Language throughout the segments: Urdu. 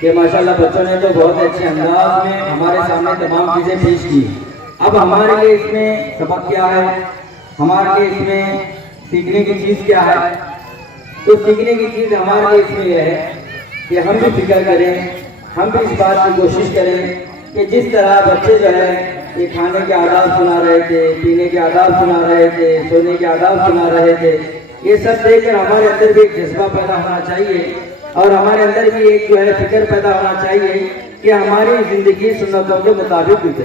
کہ ماشاءاللہ بچوں نے تو بہت اچھے انداز میں ہمارے سامنے تمام چیزیں پیش کی. اب ہمارے لیے اس میں سبق کیا ہے, ہمارے لیے اس میں سیکھنے کی چیز کیا ہے؟ تو سیکھنے کی چیز ہمارے لیے اس میں یہ ہے کہ ہم بھی فکر کریں, ہم بھی اس بات کی کوشش کریں کہ جس طرح بچے جو ہے یہ کھانے کے آداب سنا رہے تھے, پینے کے آداب سنا رہے تھے, سونے کے آداب سنا رہے تھے, یہ سب دیکھ کر ہمارے اندر بھی ایک جذبہ پیدا ہونا چاہیے اور ہمارے اندر بھی ایک جو ہے فکر پیدا ہونا چاہیے کہ ہماری زندگی سنتوں کے مطابق گزرے.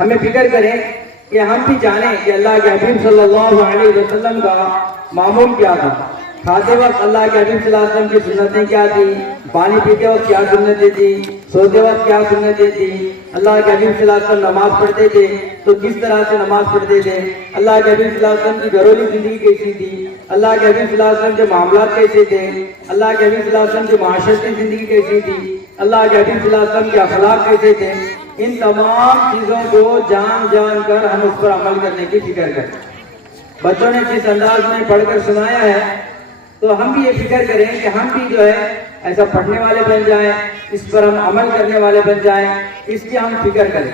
ہمیں فکر کریں کہ ہم بھی جانیں کہ اللہ کے حبیب صلی اللہ علیہ وسلم کا معمول کیا تھا. کھاتے وقت اللہ کے حبیب صلی اللہ علیہ وسلم کی سنتیں کیا تھی, پانی پیتے وقت کیا سنتیں تھی, سوتے وقت کیا سنتیں تھی, اللہ کے حبیب صلی اللہ علیہ وسلم نماز پڑھتے تھے تو کس طرح سے نماز پڑھتے تھے, اللہ کے حبیب صلی اللہ علیہ وسلم کی گھریلو زندگی کیسی تھی, اللہ کے حبیب صلی اللہ علیہ وسلم کے معاملات کیسے تھے, اللہ کے حبیب صلی اللہ علیہ وسلم کی معاشرتی زندگی کیسی تھی, اللہ کے حبیب صلی اللہ علیہ وسلم کے اخلاق کیسے تھے. ان تمام چیزوں کو جان کر ہم اس پر عمل کرنے کی فکر کریں. بچوں نے جس انداز میں پڑھ کر سنایا ہے تو ہم بھی یہ فکر کریں کہ ہم بھی جو ہے ایسا پڑھنے والے بن جائیں, اس پر ہم عمل کرنے والے بن جائیں, اس کی ہم فکر کریں.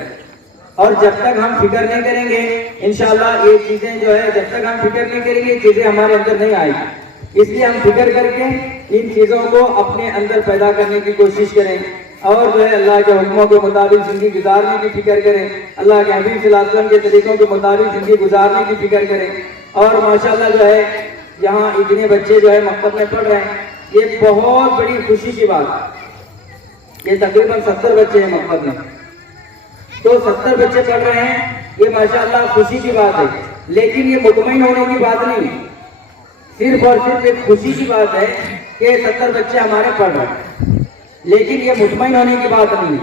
اور جب تک ہم فکر نہیں کریں گے انشاءاللہ یہ چیزیں جو ہے جب تک ہم فکر نہیں کریں گے یہ چیزیں ہمارے اندر نہیں آئیں گی. اس لیے ہم فکر کر کے ان چیزوں کو اپنے اندر پیدا کرنے کی کوشش کریں اور جو ہے اللہ کے حکموں کے مطابق زندگی گزارنے کی فکر کریں, اللہ کے حبیب صلی اللہ علیہ وسلم کے طریقوں کے مطابق زندگی گزارنے کی فکر کریں. اور ماشاءاللہ جو ہے یہاں اتنے بچے جو ہے مکتب میں پڑھ رہے ہیں, یہ بہت بڑی خوشی کی بات ہے. یہ تقریباً 70 بچے ہیں مکتب میں, تو 70 بچے پڑھ رہے ہیں, یہ ماشاءاللہ خوشی کی بات ہے. لیکن یہ مطمئن ہونے کی بات نہیں, صرف اور صرف ایک خوشی کی بات ہے کہ 70 بچے ہمارے پڑھ رہے ہیں, لیکن یہ مطمئن ہونے کی بات نہیں.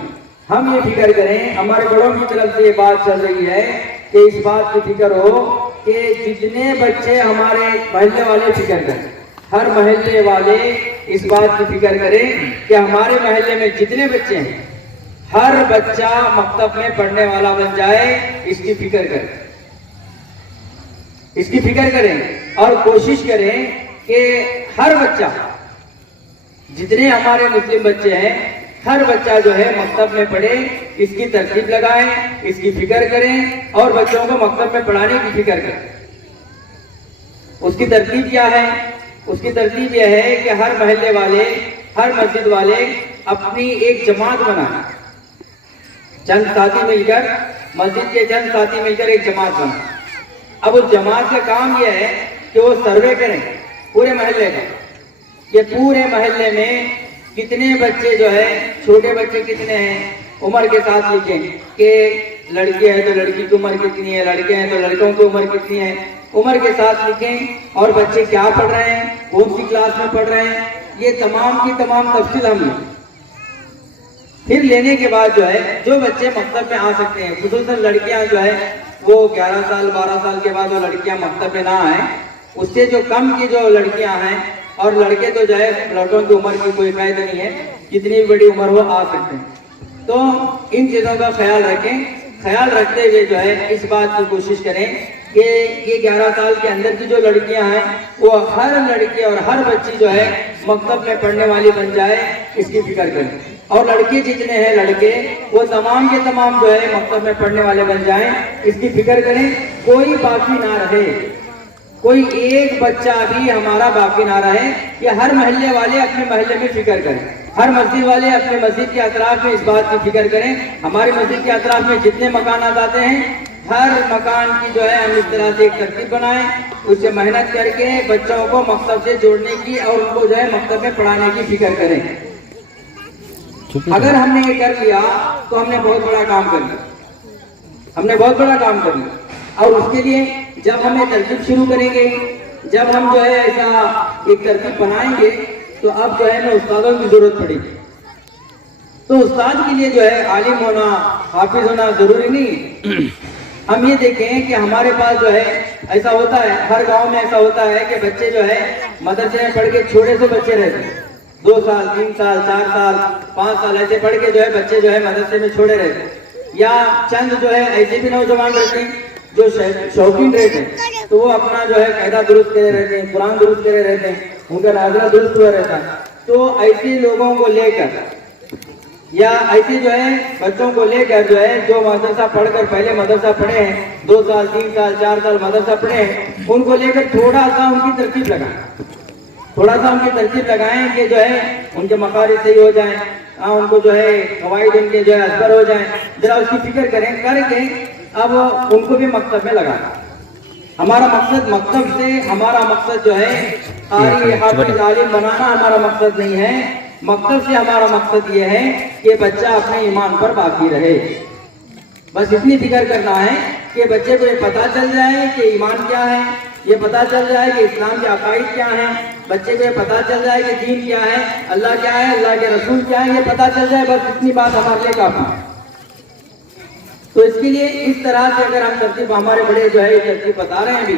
ہم یہ فکر کریں, ہمارے بڑوں کی طرف سے یہ بات چل رہی ہے کہ اس بات کی فکر ہو کہ جتنے بچے ہمارے محلے والے فکر کریں, ہر محلے والے اس بات کی فکر کریں کہ ہمارے محلے میں جتنے بچے ہیں ہر بچہ مکتب میں پڑھنے والا بن جائے, اس کی فکر کریں, اس کی فکر کریں اور کوشش کریں کہ ہر بچہ, جتنے ہمارے مسلم بچے ہیں ہر بچہ جو ہے مکتب میں پڑھے, اس کی ترتیب لگائیں, اس کی فکر کریں اور بچوں کو مکتب میں پڑھانے کی فکر کریں. اس کی ترتیب کیا ہے؟ اس کی ترتیب یہ ہے کہ ہر محلے والے, ہر مسجد والے اپنی ایک جماعت بنائیں, چند ساتھی مل کر, مسجد کے چند ساتھی مل کر ایک جماعت بنائیں. اب اس جماعت کا کام یہ ہے کہ وہ سروے کریں پورے محلے کا, کہ پورے محلے میں کتنے بچے جو ہے, چھوٹے بچے کتنے ہیں, عمر کے ساتھ لکھیں کہ لڑکی ہے تو لڑکی کی عمر کتنی ہے, لڑکے ہیں تو لڑکوں کی عمر کتنی ہے, عمر کے ساتھ لکھیں, اور بچے کیا پڑھ رہے ہیں, کون سی کلاس میں پڑھ رہے ہیں, یہ تمام کی تمام تفصیل ہم لیں. پھر لینے کے بعد جو ہے جو بچے مکتب میں آ سکتے ہیں, خصوصاً لڑکیاں جو ہے وہ 11 سال 12 سال کے بعد وہ لڑکیاں مکتب میں نہ آئیں, اس سے جو کم کی جو لڑکیاں ہیں, اور لڑکے تو جو ہے لڑکوں کی عمر کی کوئی قید نہیں ہے, جتنی بھی بڑی عمر ہو آ سکتے ہیں. تو ان چیزوں کا خیال رکھیں. خیال رکھتے ہوئے جو ہے اس بات کی کوشش کریں کہ یہ 11 سال کے اندر کی جو لڑکیاں ہیں وہ ہر لڑکی اور ہر بچی جو ہے مکتب میں پڑھنے والی بن جائے, اس کی فکر کریں. اور لڑکے جتنے ہیں لڑکے وہ تمام کے تمام جو ہے مکتب میں پڑھنے والے بن جائیں, اس کی فکر کریں. کوئی باقی نہ رہے, کوئی ایک بچہ بھی ہمارا باقی نہ رہے. یہ ہر محلے والے اپنے محلے میں فکر کریں, ہر مسجد والے اپنے مسجد کے اطراف میں اس بات کی فکر کریں. ہماری مسجد کے اطراف میں جتنے مکانات آتے ہیں ہر مکان کی جو ہے ہم اس طرح سے ایک ترتیب بنائیں, اس سے محنت کر کے بچوں کو مکتب سے جوڑنے کی اور ان کو جو ہے مکتب میں پڑھانے کی فکر کریں. اگر ہم نے یہ کر لیا تو ہم نے بہت بڑا کام کر لیا, ہم نے بہت بڑا کام کر لیا. اور اس کے لیے جب ہم یہ ترتیب شروع کریں گے, جب ہم جو ہے ایسا ایک ترتیب بنائیں گے تو اب جو ہے نا استادوں کی ضرورت پڑے گی. تو استاد کے لیے جو ہے عالم ہونا, حافظ ہونا ضروری نہیں. ہم یہ دیکھیں کہ ہمارے پاس جو ہے ایسا ہوتا ہے, ہر گاؤں میں ایسا ہوتا ہے کہ بچے جو ہے مدرسے میں پڑھ کے چھوٹے سے بچے رہتے ہیں, 2 سال 3 سال 4 سال 5 سال ایسے پڑھ کے جو ہے بچے جو ہے مدرسے میں چھوڑے رہتے ہیں. یا چند جو ہے ایسے بھی نوجوان رہتے ہیں جو شوقین رہتے ہیں, تو وہ اپنا جو ہے قاعدہ درست کرے رہتے ہیں, قرآن درست کرے رہتے ہیں, ان کا ناظرہ درست ہوا رہتا ہے. تو ایسے لوگوں کو لے کر یا ایسے جو ہے بچوں کو لے کر جو ہے جو مدرسہ پڑھ کر پہلے مدرسہ پڑھے ہیں 2 سال 3 سال 4 سال مدرسہ پڑھے ہیں ان کو لے کر تھوڑا سا ان کی ترتیب لگائیں، تھوڑا سا ان کی ترتیب لگائیں کہ جو ہے ان کے مخارج صحیح ہو جائیں، ان کو جو ہے قواعد ان کے جو ہے اثر ہو جائیں، ذرا اس کی فکر کریں کر کے اب ان کو بھی مکتب میں لگائیں۔ ہمارا مقصد مکتب سے ہمارا مقصد جو ہے قاری حافظ عالم بنانا ہمارا مقصد نہیں ہے، مکتب سے ہمارا مقصد یہ ہے کہ بچہ اپنے ایمان پر باقی رہے۔ بس اتنی فکر کرنا ہے کہ بچے کو یہ پتہ چل جائے کہ ایمان کیا ہے، یہ پتہ چل جائے کہ اسلام کے عقائد کیا ہیں، بچے کو یہ پتہ چل جائے کہ دین کیا ہے، اللہ کیا ہے، اللہ کے رسول کیا ہے، یہ پتہ چل جائے، بس اتنی بات ہمارے لیے کافی ہے۔ تو اس کے لیے اس طرح سے اگر ہم ترتیب ہمارے بڑے جو ہے یہ ترتیب بتا رہے ہیں ابھی،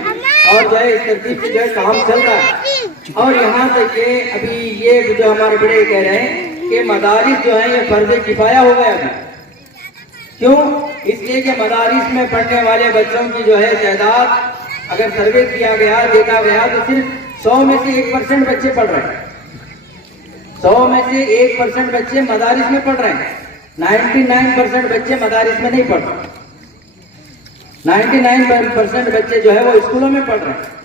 اور جو ہے اس ترتیب سے جو ہے کام چل رہا ہے، اور یہاں تک کہ ابھی یہ جو ہمارے بڑے کہہ رہے ہیں کہ مدارس جو ہیں یہ فرض کفایہ ہو گیا ابھی۔ کیوں؟ اس لیے کہ مدارس میں پڑھنے والے بچوں کی جو ہے تعداد اگر سروے کیا گیا دیکھا گیا تو صرف 100 میں سے 1% بچے پڑھ رہے ہیں، 100 میں سے 1% بچے مدارس میں پڑھ رہے ہیں، 99% بچے مدارس میں نہیں پڑھ رہے، 99% بچے جو ہے وہ اسکولوں میں پڑھ رہے ہیں۔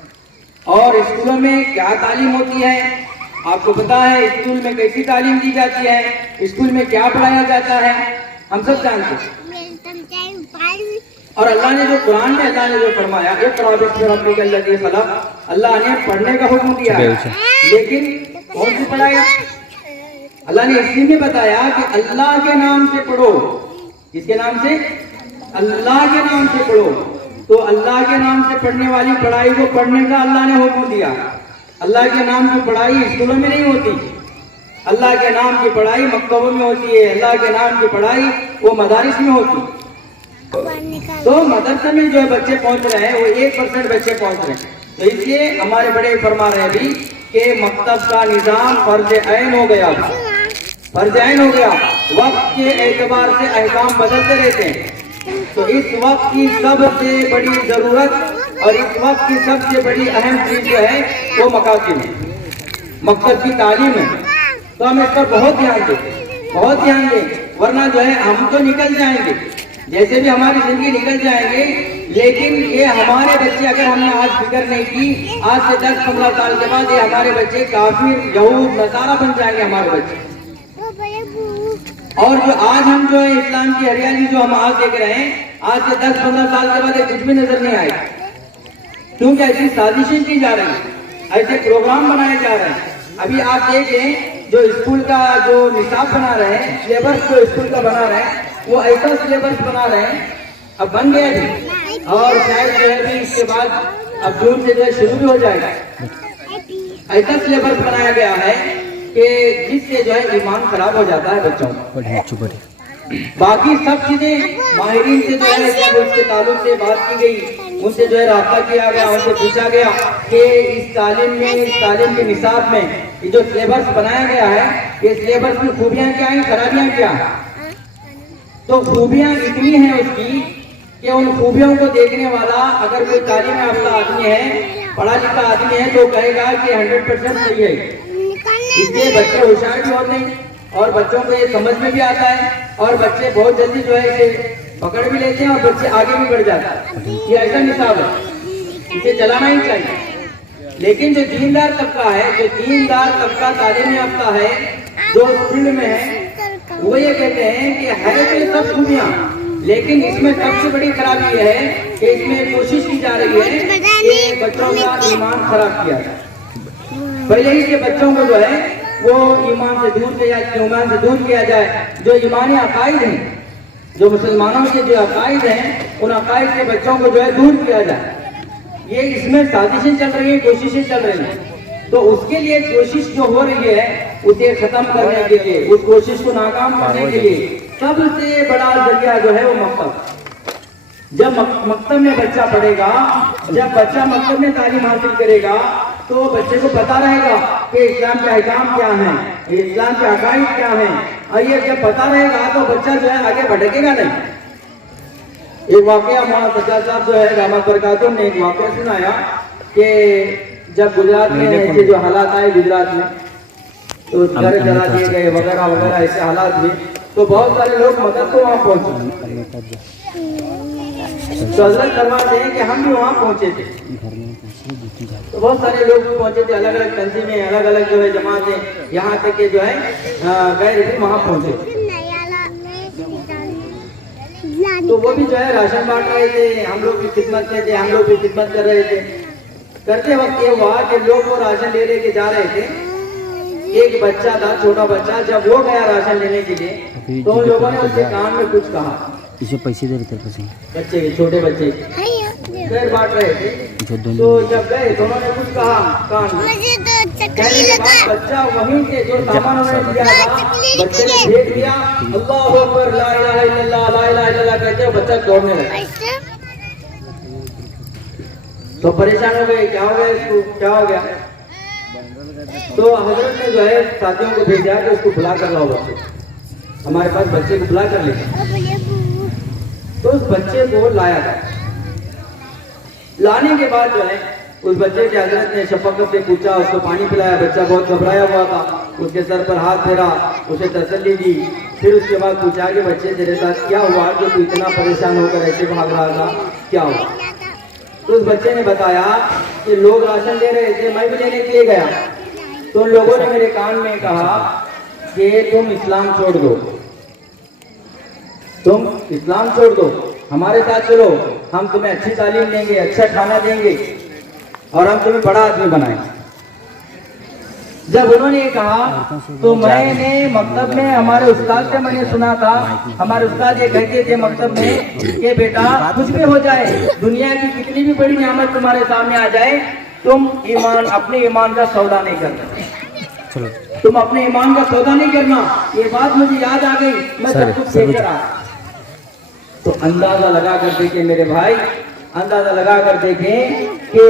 اور اسکولوں میں کیا تعلیم ہوتی ہے آپ کو پتا ہے، اسکول میں کیسی تعلیم دی جاتی ہے، اسکول میں کیا پڑھایا جاتا ہے، ہم سب جانتے ہیں۔ اور اللہ نے جو قرآن میں اللہ نے جو فرمایا اقرأ باسم ربک الذی خلق، اللہ نے پڑھنے کا حکم دیا ہے، لیکن کون سی پڑھائی؟ اللہ نے اس لیے بھی بتایا کہ اللہ کے نام سے پڑھو۔ کس کے نام سے؟ اللہ کے نام سے پڑھو۔ تو اللہ کے نام سے پڑھنے والی پڑھائی کو پڑھنے کا اللہ نے حکم دیا۔ اللہ کے نام کی پڑھائی اسکولوں میں نہیں ہوتی، اللہ کے نام کی پڑھائی مکتبوں میں ہوتی ہے، اللہ کے نام کی پڑھائی وہ مدارس میں ہوتی۔ تو مدرسے میں جو بچے پہنچ رہے ہیں وہ 1% بچے پہنچ رہے ہیں، تو اس لیے ہمارے بڑے فرما رہے ہیں بھی کہ مکتب کا نظام فرض عین ہو گیا، فرض عین ہو گیا۔ وقت کے اعتبار سے احکام بدلتے رہتے ہیں، تو اس وقت کی سب سے بڑی ضرورت اور اس وقت کی سب سے بڑی اہم چیز جو ہے وہ مکاتب ہے، مکتب کی تعلیم ہے۔ تو ہم اس پر بہت دھیان دیں، بہت دھیان دیں، ورنہ جو ہے ہم تو نکل جائیں گے، جیسے بھی ہماری زندگی نکل جائیں گے، لیکن یہ ہمارے بچے اگر ہم نے آج فکر نہیں کی، آج سے 10-15 سال کے بعد یہ ہمارے بچے کافر یہود نصارہ بن جائیں گے ہمارے بچے۔ اور جو آج ہم جو ہے اسلام کی ہریالی جو ہم آج دیکھ رہے ہیں، آج سے 10-15 سال کے بعد کچھ بھی نظر نہیں آئے گا، کیونکہ ایسی سازشیں کی جا رہی ہیں، ایسے پروگرام بنائے جا رہے ہیں۔ ابھی آپ دیکھیں جو اسکول کا جو نصاب بنا رہے ہیں، سلیبس جو اسکول کا بنا رہے ہیں، وہ ایسا سلیبس بنا رہے ہیں، اب بن گیا بھی، اور شاید جو ہے بھی اس کے بعد اب جون سے جو ہے شروع بھی ہو جائے گا۔ ایسا سلیبس بنایا گیا ہے کہ جس سے جو ہے ایمان خراب ہو جاتا ہے بچوں کا۔ باقی سب چیزیں ماہرین سے جو ہے جب اس کے تعلق سے بات کی گئی، ان سے جو ہے رابطہ کیا گیا، ان سے پوچھا گیا کہ اس تعلیم میں، اس تعلیم کے نصاب میں یہ جو سلیبس بنایا گیا ہے، یہ سلیبس کی خوبیاں کیا ہیں، خرابیاں کیا ہیں؟ تو خوبیاں اتنی ہیں اس کی کہ ان خوبیوں کو دیکھنے والا اگر کوئی تعلیم یافتہ آدمی ہے، پڑھا لکھا آدمی ہے، تو کہے گا کہ 100% صحیح ہے۔ اس لیے بچے ہوشیار بھی ہوتے ہیں اور بچوں کو یہ سمجھ میں بھی آتا ہے، اور بچے بہت جلدی جو ہے اسے پکڑ بھی لیتے ہیں اور بچے آگے بھی بڑھ جاتا ہے۔ یہ ایسا نصاب ہے، اسے چلانا ہی چاہیے۔ لیکن جو دیندار طبقہ ہے، جو دیندار طبقہ تعلیم یافتہ ہے، جو فیلڈ میں ہے، وہ یہ کہتے ہیں کہ ہے تو سب خوبیاں، لیکن اس میں سب سے بڑی خرابی یہ ہے کہ اس میں کوشش کی جا رہی ہے کہ بچوں کا ایمان خراب کیا جائے۔ پہلے ہی کے بچوں کو جو ہے وہ ایمان سے دور کیا جائے، ایمان سے دور کیا جائے۔ جو ایمانی عقائد ہیں، جو مسلمانوں کے جو عقائد ہیں، ان عقائد سے بچوں کو جو ہے دور کیا جائے۔ یہ اس میں سازشیں چل رہی ہیں، کوششیں چل رہی ہیں۔ تو اس کے لیے کوشش جو ہو رہی ہے اسے ختم کرنے کے لیے، اس کوشش کو ناکام کرنے کے لیے سب سے بڑا ذریعہ جو ہے وہ مکتب۔ جب مکتب میں بچہ پڑھے گا، جب بچہ مکتب میں تعلیم حاصل کرے گا، تو بچے کو پتا رہے گا کہ اسلام کے احکام کیا ہیں، اسلام کے عقائد کیا ہیں، اور یہ جب پتا رہے گا تو بچہ جو ہے آگے بھٹکے گا نہیں۔ ایک واقعہ مولانا سجاد صاحب جو ہے رحمت برکاتہ نے ایک واقعہ سنایا کہ جب گجرات میں ایسے جو حالات آئے گجرات میں، تو گھر جلا دیے گئے وغیرہ وغیرہ ایسے حالات ہوئے، تو بہت سارے لوگ مدد کو وہاں پہنچے. تو حضرت فرماتے ہیں کہ ہم بھی وہاں پہنچے تھے. تو بہت سارے لوگ بھی پہنچے تھے، الگ الگ تنظیمیں، الگ الگ جو ہے جماعتیں، یہاں تک کہ جو ہے گئے تھے وہاں پہنچے. تو وہ بھی جو ہے راشن بانٹ رہے تھے، ہم لوگ بھی خدمت میں تھے، ہم لوگ بھی خدمت کر رہے تھے. کرتے وقت یہ ہوا کہ لوگ وہ راشن لے لے کے جا رہے تھے. ایک بچہ تھا، چھوٹا بچہ، جب وہ گیا راشن لینے کے لیے تو ان لوگوں نے اس کے کان میں کچھ کہا. پیسے دے رہے تھے بچے کے، چھوٹے بچے خیر بانٹ رہے تھے. تو جب گئے تو انہوں نے کچھ کہا کان میں. کہنے کے بعد بچہ وہیں سے جو سامان انہوں نے دیا تھا بچے نے پھینک دیا. اللہ اکبر، لا الہ الا اللہ، لا الہ الا اللہ کہتے ہوئے بچہ دوڑنے لگا. تو پریشان ہو گئے، کیا ہو گیا اس کو، کیا ہو گیا. تو حضرت نے جو ہے ساتھیوں کو بھیجا کہ اس کو بلا کر لاؤ بچے. ہمارے پاس بچے کو بلا کر لے. تو اس بچے کو لایا گیا. لانے کے بعد جو ہے اس بچے کے حضرت نے شفقت سے پوچھا، اس کو پانی پلایا. بچہ بہت گھبرایا ہوا تھا، اس کے سر پر ہاتھ پھیرا، اسے تسلی دی. پھر اس کے بعد پوچھا کہ بچے تیرے ساتھ کیا ہوا جو تو اتنا پریشان ہو کر ایسے بھاگ رہا تھا، کیا ہوا. تو اس بچے نے بتایا کہ لوگ راشن لے رہے تھے، میں بھی لینے کے لیے گیا. تو ان لوگوں نے میرے کان میں کہا کہ تم اسلام چھوڑ دو، تم اسلام چھوڑ دو، ہمارے ساتھ چلو، ہم تمہیں اچھی تعلیم دیں گے، اچھا کھانا دیں گے اور ہم تمہیں بڑا آدمی بنائیں گے. جب انہوں نے یہ کہا تو میں نے مکتب میں ہمارے استاد سے میں نے سنا تھا، ہمارے استاد یہ کہتے تھے مکتب میں کہ بیٹا کچھ بھی ہو جائے، دنیا کی کتنی بھی بڑی نعمت تمہارے سامنے آ جائے، تم ایمان، اپنے ایمان کا سودا نہیں کرنا، تم اپنے ایمان کا سودا نہیں کرنا. یہ بات مجھے یاد آ گئی، میں سب کچھ دیکھ کر آ. تو اندازہ لگا کر دیکھیں میرے بھائی، اندازہ لگا کر دیکھیں کہ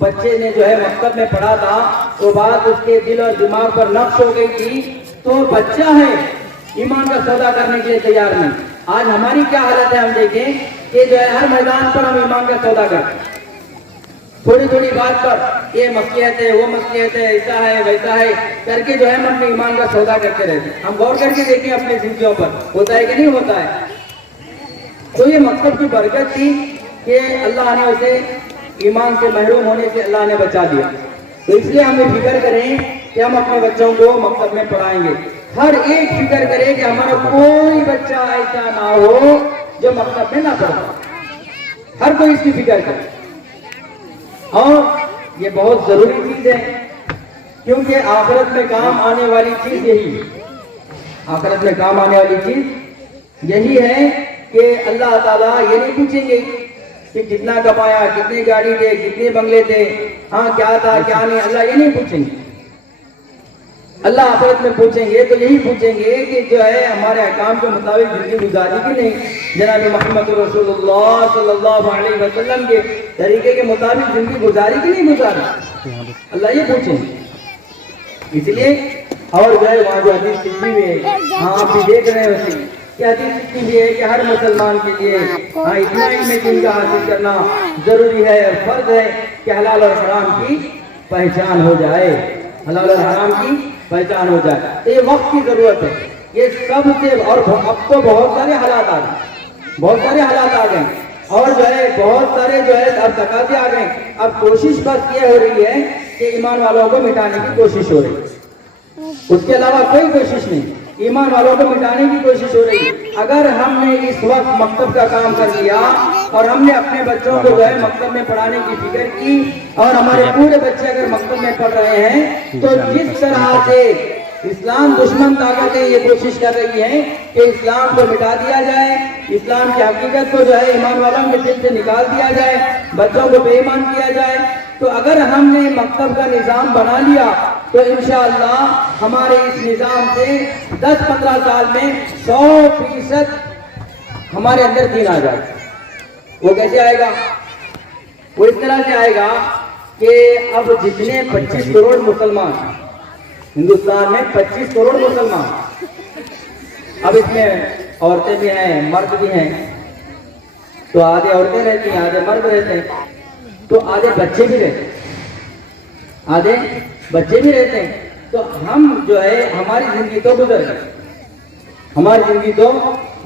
بچے نے جو ہے مکتب میں پڑھا تھا تو بات اس کے دل اور دماغ پر نقش ہو گئی تھی. تو بچہ ہے، ایمان کا سودا کرنے کے لیے تیار نہیں. آج ہماری کیا حالت ہے، ہم دیکھیں کہ جو ہے ہر میدان پر ہم ایمان کا سودا کرتے ہیں. تھوڑی تھوڑی بات پر یہ مصلحت ہے، وہ مصلحت ہے، ایسا ہے ویسا ہے کر کے جو ہے ہم اپنے ایمان کا سودا کرتے رہتے ہیں. ہم غور کر کے دیکھیں اپنی زندگیوں پر ہوتا ہے کہ نہیں ہوتا ہے. تو یہ مکتب کی برکت تھی کہ اللہ نے اسے ایمان سے محروم ہونے سے اللہ نے بچا دیا. تو اس لیے ہمیں فکر کریں کہ ہم اپنے بچوں کو مکتب میں پڑھائیں گے. ہر ایک فکر کرے کہ ہمارا کوئی بچہ ایسا نہ ہو جو مکتب میں نہ پڑھا. ہر کوئی اس کی فکر کرے. اور یہ بہت ضروری چیز ہے کیونکہ آخرت میں کام آنے والی چیز یہی ہے. آخرت میں کام آنے والی چیز یہی ہے کہ اللہ تعالیٰ یہ نہیں پوچھیں گے کہ کتنا کمایا، کتنی گاڑی تھے، کتنے بنگلے تھے، ہاں کیا تھا کیا نہیں. اللہ یہ نہیں پوچھیں گے. اللہ آخرت میں پوچھیں گے تو یہی پوچھیں گے کہ جو ہے ہمارے احکام کے مطابق زندگی گزاری کی نہیں، جناب محمد رسول اللہ صلی اللہ علیہ وسلم کے طریقے کے مطابق زندگی گزاری کی نہیں گزاری. اللہ یہ پوچھیں گے. اس لیے اور جو ہے وہاں جو حدیث لکھی ہوئی ہے، ہاں آپ بھی دیکھ رہے ہیں اسی کہ حدیث لکھی ہوئی ہے کہ ہر مسلمان کے لیے ہاں اتنا علم دین کا حاصل کرنا ضروری ہے اور فرض ہے کہ حلال اور حرام کی پہچان ہو جائے، حلال اور حرام کی پہچان ہو جائے. تو یہ وقت کی ضرورت ہے. یہ سب سے، اور اب تو بہت سارے حالات آ گئے، بہت سارے حالات آ گئے اور جو ہے بہت سارے جو ہے اب تقاضے آ گئے. اب کوشش بس یہ ہو رہی ہے کہ ایمان والوں کو مٹانے کی کوشش ہو رہی ہے، اس کے علاوہ کوئی کوشش نہیں. ایمان والوں کو مٹانے کی کوشش ہو رہی ہے. اگر ہم نے اس وقت مکتب کا کام کر لیا اور ہم نے اپنے بچوں کو جو ہے مکتب میں پڑھانے کی فکر کی اور ہمارے پورے بچے اگر مکتب میں پڑھ رہے ہیں تو جس طرح سے اسلام دشمن طاقتیں یہ کوشش کر رہی ہیں کہ اسلام کو مٹا دیا جائے، اسلام کی حقیقت کو جو ہے ایمان والوں کے دل سے نکال دیا جائے، بچوں کو بے ایمان کیا جائے، تو اگر ہم نے مکتب کا نظام بنا لیا تو انشاءاللہ ہمارے اس نظام سے 10-15 سال میں 100% ہمارے اندر دین آ جائے. وہ کیسے آئے گا؟ وہ اس طرح سے آئے گا کہ اب جتنے 25 کروڑ مسلمان ہندوستان میں، 25 کروڑ مسلمان، اب اس میں عورتیں بھی ہیں، مرد بھی ہیں. تو آدھے عورتیں رہتی ہیں، آدھے مرد رہتے ہیں، تو آدھے بچے بھی رہتے ہیں، آدھے بچے بھی رہتے ہیں. تو ہم جو ہے ہماری زندگی تو گزر گئی، ہماری زندگی تو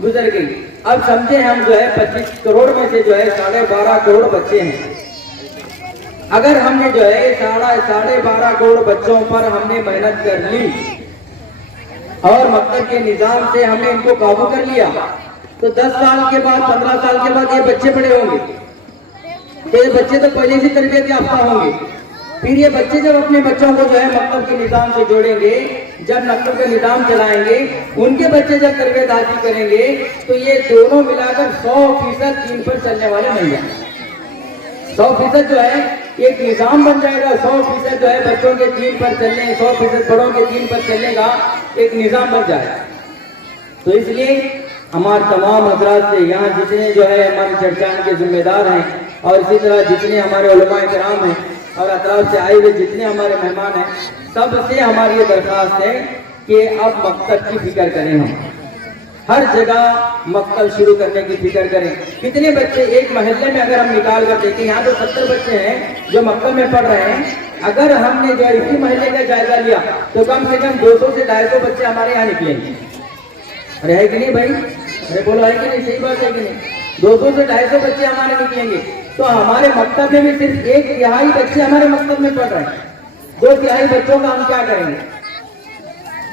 گزر گئی۔ اب سمجھے ہم جو ہے 25 کروڑ میں سے جو ہے 12.5 کروڑ بچے ہیں۔ اگر ہم نے جو ہے 12.5 کروڑ بچوں پر ہم نے محنت کر لی اور مکتب کے نظام سے ہم نے ان کو قابو کر لیا، تو 10 سال کے بعد 15 سال کے بعد یہ بچے بڑے ہوں گے، تو یہ بچے تو پہلے سے تربیت یافتہ ہوں گے۔ پھر یہ بچے جب اپنے بچوں کو جو ہے مکتب کے نظام سے جوڑیں گے، جب مکتب کا نظام چلائیں گے، ان کے بچے جب تربیت حاصل کریں گے، تو یہ دونوں ملا کر 100% دین پر چلنے والے بن جائیں گے۔ 100% جو ہے ایک نظام بن جائے گا، 100% جو ہے بچوں کے دین پر چلنے، 100% بڑوں کے دین پر چلنے کا ایک نظام بن جائے گا۔ تو اس لیے ہمارے تمام حضرات سے یہاں جتنے جو ہے ہمارے چرچان کے ذمہ دار ہیں، اور اسی طرح جتنے ہمارے علماء کرام ہیں اور اطراف سے آئے ہوئے جتنے ہمارے مہمان ہیں، سب سے ہماری یہ درخواست ہے کہ اب مکتب کی فکر کریں، ہم ہر جگہ مکتب شروع کرنے کی فکر کریں۔ کتنے بچے ایک محلے میں اگر ہم نکال کر دیکھیں، یہاں تو 70 بچے ہیں جو مکتب میں پڑھ رہے ہیں، اگر ہم نے جو ہے اسی محلے کا جائزہ لیا تو کم سے کم 200 سے 250 بچے ہمارے یہاں نکلیں گے۔ ارے ہے کہ نہیں بھائی؟ ارے بولو ہے کہ نہیں؟ صحیح بات ہے کہ نہیں؟ 200 سے 250 بچے ہمارے نکلیں گے، تو ہمارے مکتب میں بھی صرف 1/3 بچے ہمارے مکتب میں پڑھ رہے ہیں، 2/3 بچوں کا ہم کیا کریں گے؟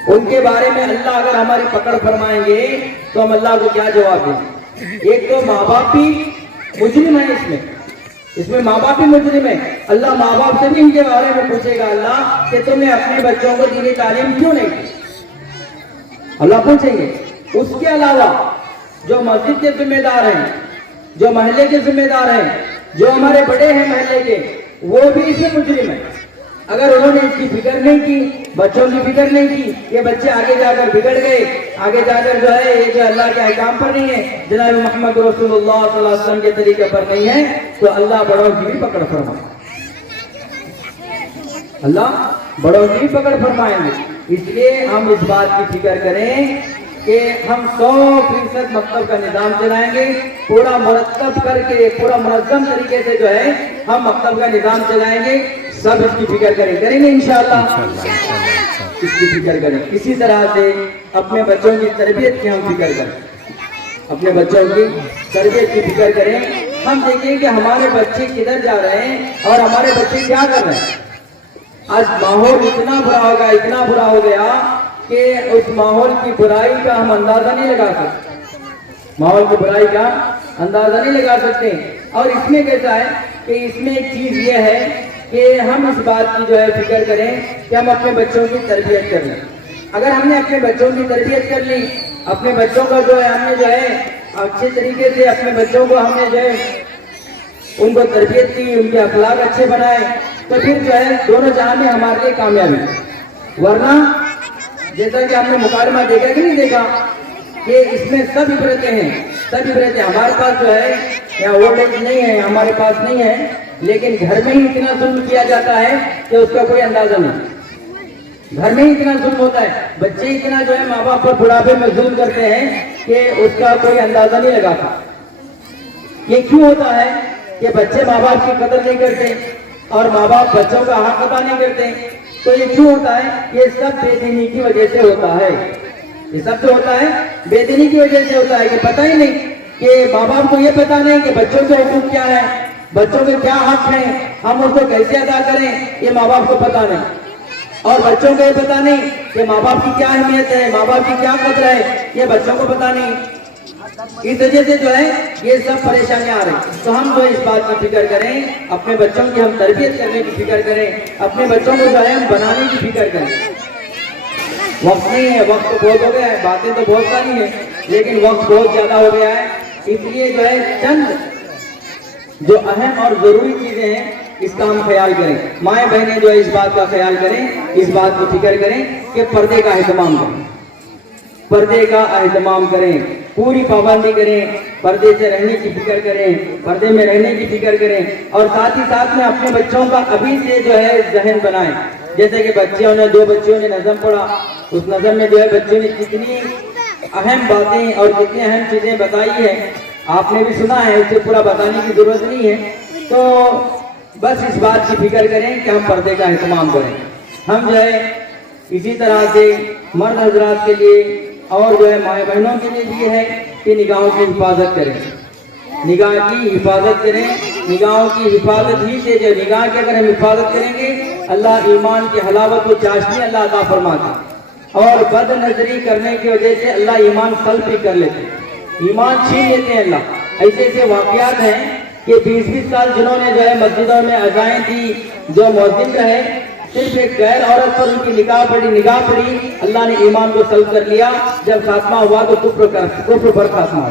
ان کے بارے میں اللہ اگر ہماری پکڑ فرمائیں گے تو ہم اللہ کو کیا جواب دیں؟ ایک تو ماں باپ بھی مجرم ہے، اس میں ماں باپ بھی مجرم ہے۔ اللہ ماں باپ سے بھی ان کے بارے میں پوچھے گا، اللہ کہ تم نے اپنے بچوں کو دینی تعلیم کیوں نہیں دی؟ اللہ پوچھیں گے۔ اس کے علاوہ جو مسجد کے ذمہ دار ہیں، جو محلے کے ذمہ دار ہیں، جو ہمارے بڑے ہیں محلے کے، وہ بھی اس میں مجرم ہیں۔ اگر انہوں نے اس کی فکر نہیں کی، بچوں کی فکر نہیں کی، یہ بچے آگے جا کر بگڑ گئے، آگے جا کر جو ہے یہ جو اللہ کے احکام پر نہیں ہے، جناب محمد رسول اللہ صلی اللہ علیہ وسلم کے طریقے پر نہیں ہے، تو اللہ بڑوں کی بھی پکڑ فرمائے، اللہ بڑوں کی بھی پکڑ فرمائیں گے۔ اس لیے ہم اس بات کی فکر کریں کہ ہم 100% مکتب کا نظام چلائیں گے، پورا مرتب کر کے، پورا منظم طریقے سے جو ہے ہم مکتب کا نظام چلائیں گے۔ سب اس کی فکر کریں گے انشاءاللہ، اس کی فکر کریں۔ اسی طرح سے اپنے بچوں کی تربیت کی ہم فکر کریں، اپنے بچوں کی تربیت کی فکر کریں۔ ہم دیکھیں کہ ہمارے بچے کدھر جا رہے ہیں اور ہمارے بچے کیا کر رہے ہیں۔ آج ماحول اتنا برا ہوگا، اتنا برا ہو گیا کہ اس ماحول کی برائی کا ہم اندازہ نہیں لگا سکتے، ماحول کی برائی کا اندازہ نہیں لگا سکتے۔ اور اس میں کیسا ہے کہ اس میں ایک چیز یہ ہے کہ ہم اس بات کی جو ہے فکر کریں کہ ہم اپنے بچوں کی تربیت کر لیں۔ اگر ہم نے اپنے بچوں کی تربیت کر لی، اپنے بچوں کا جو ہے ہم نے جو ہے اچھے طریقے سے اپنے بچوں کو ہم نے جو ہے ان کو تربیت کی، ان کے اخلاق اچھے بنائے، تو پھر جو ہے دونوں جہاں میں ہمارے لیے کامیابی۔ ورنہ جیسا کہ ہم نے مکالمہ دیکھا کہ نہیں دیکھا کہ اس میں سب عبرتیں ہیں، سب عبرتیں ہمارے پاس جو ہے یا وہ لوگ نہیں ہے، ہمارے پاس نہیں ہے، لیکن گھر میں ہی اتنا ظلم کیا جاتا ہے کہ اس کا کوئی اندازہ نہیں۔ گھر میں ہی اتنا ظلم ہوتا ہے، بچے اتنا جو ہے ماں باپ پر بڑھاپے میں ظلم کرتے ہیں کہ اس کا کوئی اندازہ نہیں لگاتا۔ یہ کیوں ہوتا ہے کہ بچے ماں باپ کی قدر نہیں کرتے اور ماں باپ بچوں کا حق ادا نہیں کرتے؟ تو یہ کیوں ہوتا ہے؟ یہ سب بے دینی کی وجہ سے ہوتا ہے، یہ سب جو ہوتا ہے بے دینی کی وجہ سے ہوتا ہے کہ پتہ ہی نہیں، کہ ماں باپ کو یہ پتہ نہیں کہ بچوں کے حقوق کیا ہے، بچوں کے کیا حق ہیں، ہم اس کو کیسے ادا کریں، یہ ماں باپ کو پتہ نہیں۔ اور بچوں کو یہ پتہ نہیں کہ ماں باپ کی کیا اہمیت ہے، ماں باپ کی کیا قدر ہے، یہ بچوں کو پتہ نہیں۔ اس وجہ سے جو ہے یہ سب پریشانیاں آ رہی ہیں۔ تو ہم جو اس بات کی فکر کریں، اپنے بچوں کی ہم تربیت کرنے کی فکر کریں، اپنے بچوں کو جو ہے ہم بنانے کی فکر کریں۔ وقت نہیں ہے، وقت تو بہت ہو گیا ہے، باتیں تو بہت ساری ہیں لیکن وقت بہت زیادہ ہو گیا ہے، اس لیے جو ہے چند جو اہم اور ضروری چیزیں ہیں اس کا ہم خیال کریں۔ مائیں بہنیں جو ہے اس بات کا خیال کریں، اس بات کی فکر کریں کہ پردے کا اہتمام کریں، پردے کا اہتمام کریں، پوری پابندی کریں، پردے سے رہنے کی فکر کریں، پردے میں رہنے کی فکر کریں، اور ساتھ ہی ساتھ میں اپنے بچوں کا ابھی سے جو ہے ذہن بنائیں۔ جیسے کہ بچیوں نے، 2 بچیوں نے نظم پڑھا، اس نظم میں جو ہے بچوں نے کتنی اہم باتیں اور کتنی اہم چیزیں بتائی ہیں، آپ نے بھی سنا ہے، اسے پورا بتانے کی ضرورت نہیں ہے۔ تو بس اس بات کی فکر کریں کہ ہم پردے کا اہتمام کریں، ہم جو ہے اسی طرح سے مرد حضرات کے لیے اور جو ہے مائیں بہنوں کے لیے بھی ہے کہ نگاہوں کی حفاظت کریں، نگاہ کی حفاظت کریں۔ نگاہوں کی حفاظت ہی سے جو نگاہ کی اگر ہم حفاظت کریں گے اللہ ایمان کی حلاوت و چاشنی اللہ عطا فرماتا، اور بد نظری کرنے کی وجہ سے اللہ ایمان سلب بھی کر لیتے ہیں، ایمان چھین لیتے ہیں اللہ۔ ایسے ایسے واقعات ہیں کہ 20-20 سال جنہوں نے جو ہے مسجدوں میں اذانیں دی، جو مؤذن رہے، صرف ایک غیر عورت پر ان کی نگاہ پڑی، اللہ نے ایمان کو سلب کر لیا۔ جب خاتمہ ہوا تو کفر پر خاتمہ ہوا۔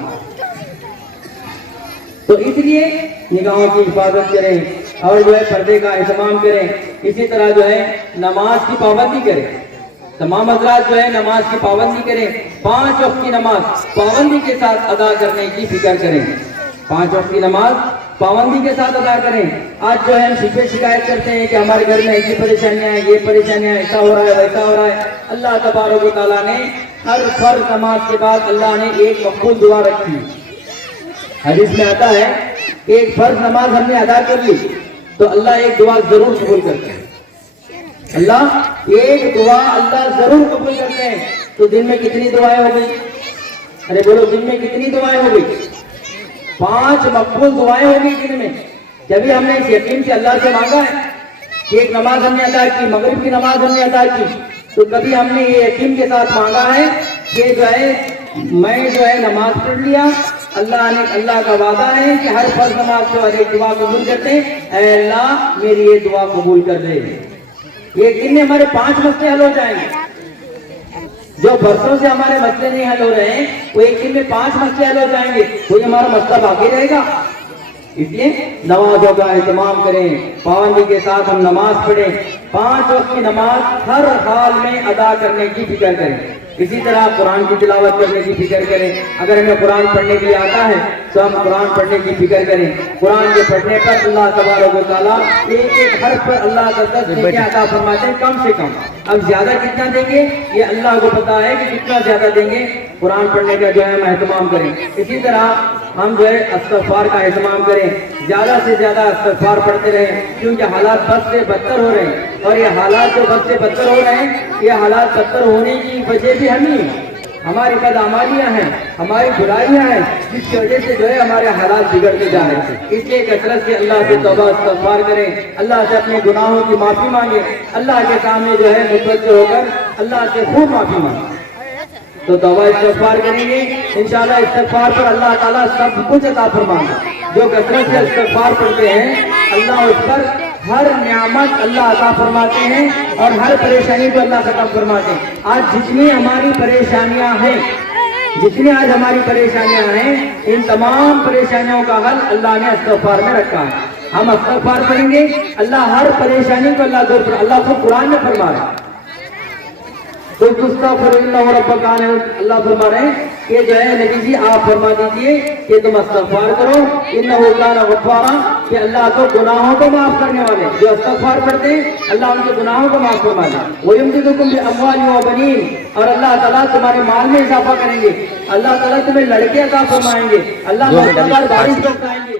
تو اس لیے نگاہوں کی حفاظت کریں اور جو ہے پردے کا اہتمام کریں۔ اسی طرح جو ہے نماز کی پابندی کریں، تمام حضرات جو ہے نماز کی پابندی کریں، 5 وقت کی نماز پابندی کے ساتھ ادا کرنے کی فکر کریں، 5 وقت کی نماز پابندی کے ساتھ ادا کریں۔ آج جو ہے ہم شکایت کرتے ہیں کہ ہمارے گھر میں ایسی پریشانیاں ہیں، یہ پریشانیاں، ایسا ہو رہا ہے، ویسا ہو رہا ہے۔ اللہ تبارک و تعالیٰ نے ہر فرض نماز کے بعد اللہ نے ایک مقبول دعا رکھی۔ حدیث میں آتا ہے کہ ایک فرض نماز ہم نے ادا کر لی تو اللہ ایک دعا ضرور قبول کرتے ہیں، اللہ ایک دعا اللہ ضرور قبول کرتے ہیں۔ تو دن میں کتنی دعائیں ہو گئی؟ ارے بولو، دن میں کتنی دعائیں ہو گئی؟ 5 مقبول دعائیں ہو گئی دن میں۔ جبھی ہم نے اس یقین سے اللہ سے مانگا ہے کہ ایک نماز ہم نے ادا کی، مغرب کی نماز ہم نے ادا کی، تو کبھی ہم نے یہ یقین کے ساتھ مانگا ہے کہ جو ہے میں جو ہے نماز پڑھ لیا، اللہ کا وعدہ ہے کہ ہر فرض نماز کے بعد ایک دعا قبول کرتے ہیں، اے اللہ میری یہ دعا قبول کر دے۔ ایک دن میں ہمارے 5 مسئلے حل ہو جائیں گے۔ جو برسوں سے ہمارے مسئلے نہیں حل ہو رہے ہیں وہ ایک دن میں 5 مسئلے حل ہو جائیں گے، کوئی ہمارا مسئلہ باقی رہے گا؟ اس لیے نمازوں کا اہتمام کریں، پابندی کے ساتھ ہم نماز پڑھیں، 5 وقت کی نماز ہر حال میں ادا کرنے کی فکر کریں۔ اسی طرح قرآن کی تلاوت کرنے کی فکر کریں، اگر ہمیں قرآن پڑھنے کے لیے آتا ہے تو ہم قرآن پڑھنے کی فکر کریں۔ قرآن کے پڑھنے پر اللہ تبارک و تعالیٰ ایک حرف پر اللہ کا 10 نیکیاں عطا فرماتے ہیں، کم سے کم۔ اب زیادہ کتنا دیں گے یہ اللہ کو پتا ہے کہ کتنا زیادہ دیں گے۔ قرآن پڑھنے کا جو ہے ہم اہتمام کریں۔ اسی طرح ہم جو ہے استغفار کا اہتمام کریں، زیادہ سے زیادہ استغفار پڑھتے رہیں، کیونکہ حالات بد سے بدتر ہو رہے ہیں، اور یہ حالات جو بد سے بدتر ہو رہے ہیں یہ حالات بدتر ہونے کی وجہ بھی ہم ہی ہیں، ہماری بدعمالیاں ہیں، ہماری برائیاں ہیں، جس کی وجہ سے جو ہے ہمارے حالات بگڑتے جا رہے ہیں۔ اس لیے کثرت سے اللہ سے توبہ استغفار کریں، اللہ سے اپنے گناہوں کی معافی مانگیں، اللہ کے سامنے جو ہے متوجہ ہو کر اللہ سے خوب معافی مانگیں۔ تو توبہ استغفار کریں گے انشاءاللہ، استغفار پر اللہ تعالیٰ سب کچھ عطا فرمائے گا۔ جو کثرت سے استغفار پڑھتے ہیں اللہ اس پر ہر نعمت اللہ عطا فرماتے ہیں اور ہر پریشانی کو اللہ ختم فرماتے ہیں۔ آج جتنی ہماری پریشانیاں ہیں، ان تمام پریشانیوں کا حل اللہ نے استغفار میں رکھا ہے۔ ہم استغفار پڑھیں گے اللہ ہر پریشانی کو اللہ کو قرآن میں فرما رہا ہے۔ تو اللہ فرما رہے ہیں کہ جو ہے نبی جی آپ فرما دیجئے کہ تم استغفار کرو، انہ کان غفارا، کہ اللہ تو گناہوں کو معاف کرنے والے، جو استغفار پڑھتے ہیں اللہ ان کے گناہوں کو معاف فرما دے۔ وَيُمْدِدُكُمْ بِأَمْوَالٍ وَبَنِينَ، اور اللہ تعالیٰ تمہارے مال میں اضافہ کریں گے، اللہ تعالیٰ تمہیں لڑکے عطا فرمائیں گے، اللہ بارش برسائیں گے۔